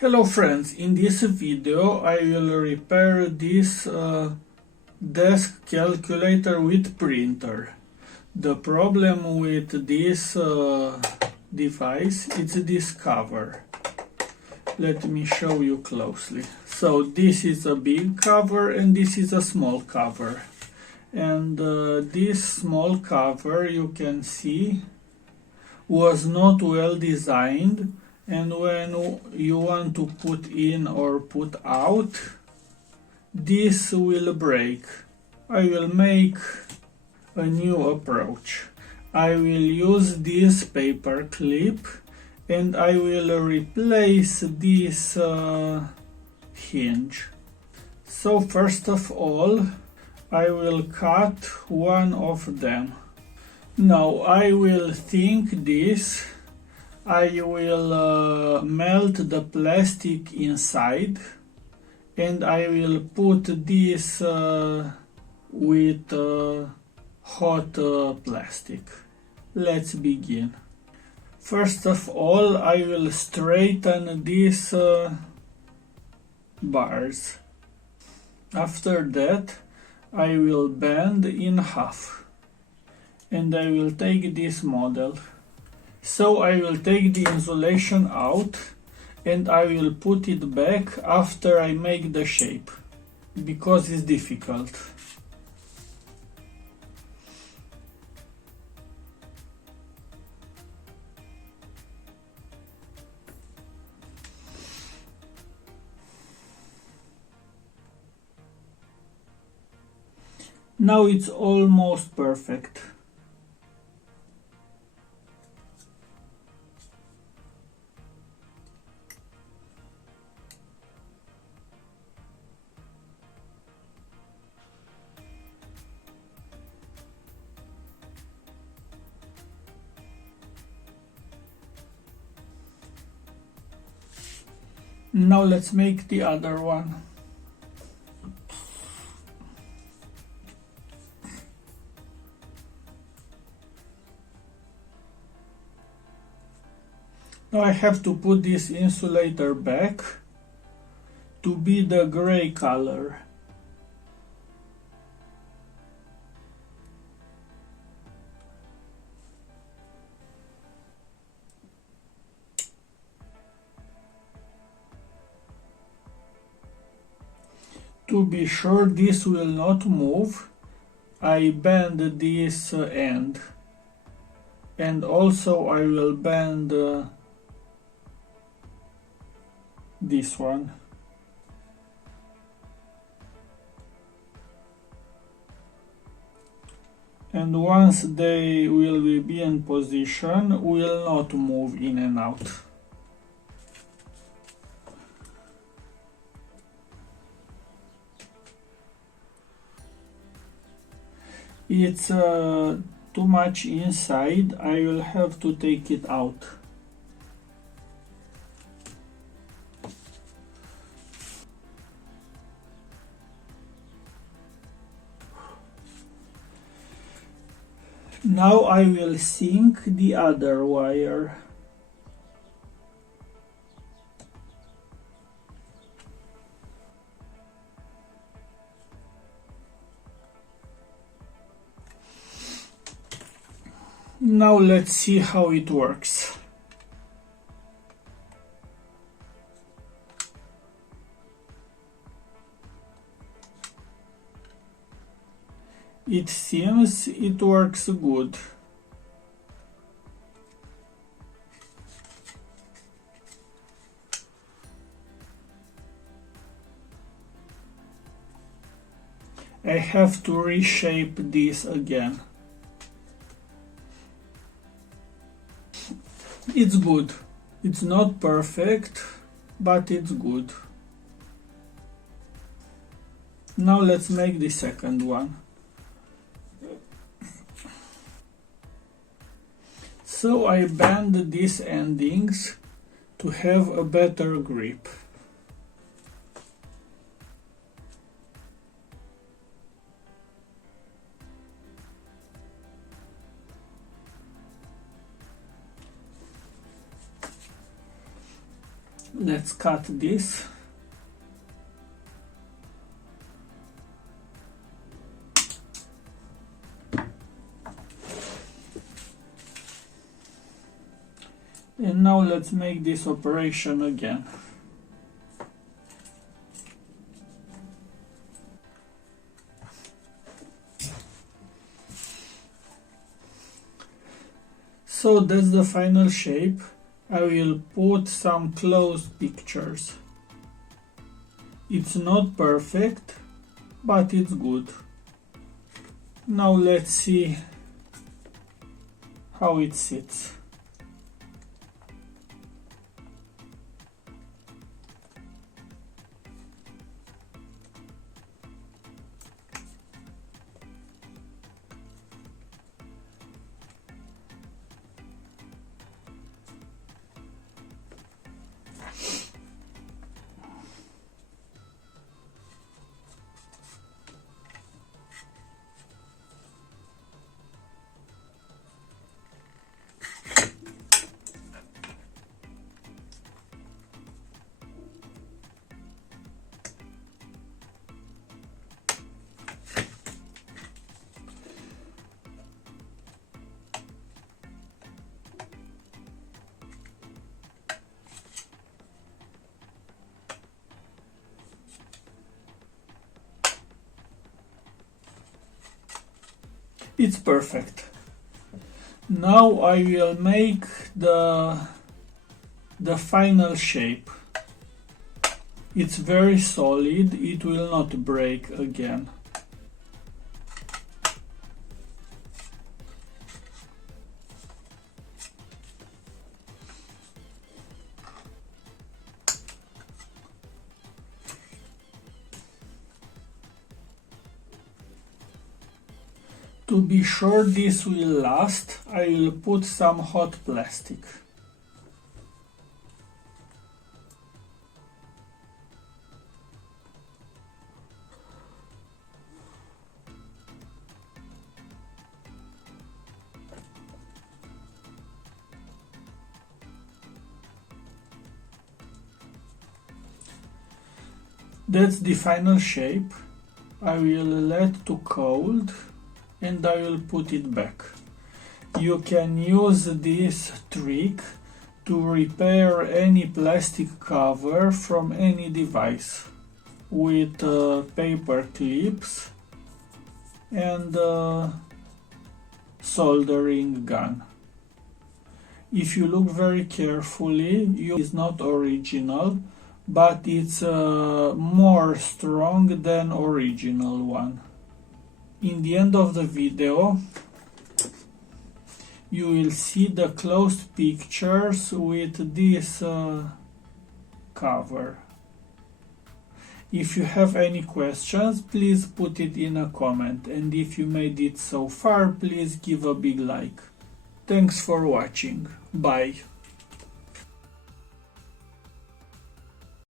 Hello friends, in this video I will repair this desk calculator with printer. The problem with this device is this cover. Let me show you closely. So this is a big cover and this is a small cover. And this small cover, you can see, was not well designed. And when you want to put in or put out, this will break. I will make a new approach. I will use this paper clip and I will replace this hinge. So first of all, I will cut one of them. Now I will think this. I will melt the plastic inside and I will put this with hot plastic. Let's begin. First of all, I will straighten these bars. After that, I will bend in half and I will take this model. So I will take the insulation out and I will put it back after I make the shape, because it's difficult. Now it's almost perfect. Now let's make the other one. Now I have to put this insulator back to be the gray color. To be sure this will not move, I bend this end, and also I will bend this one. And once they will be in position, will not move in and out. It's too much inside, I will have to take it out. Now I will sink the other wire. Now let's see how it works. It seems it works good. I have to reshape this again. It's good. It's not perfect, but it's good. Now let's make the second one. So I bend these endings to have a better grip. Let's cut this. And now let's make this operation again. So that's the final shape. I will put some closed pictures. It's not perfect, but it's good. Now let's see how it sits. It's perfect. Now I will make the final shape. It's very solid, it will not break again. To be sure this will last, I will put some hot plastic. That's the final shape. I will let to cold and I will put it back. You can use this trick to repair any plastic cover from any device with paper clips and soldering gun. If you look very carefully, it's not original, but it's more strong than original one. In the end of the video, you will see the closed pictures with this cover. If you have any questions, please put it in a comment, and if you made it so far, please give a big like. Thanks for watching. Bye.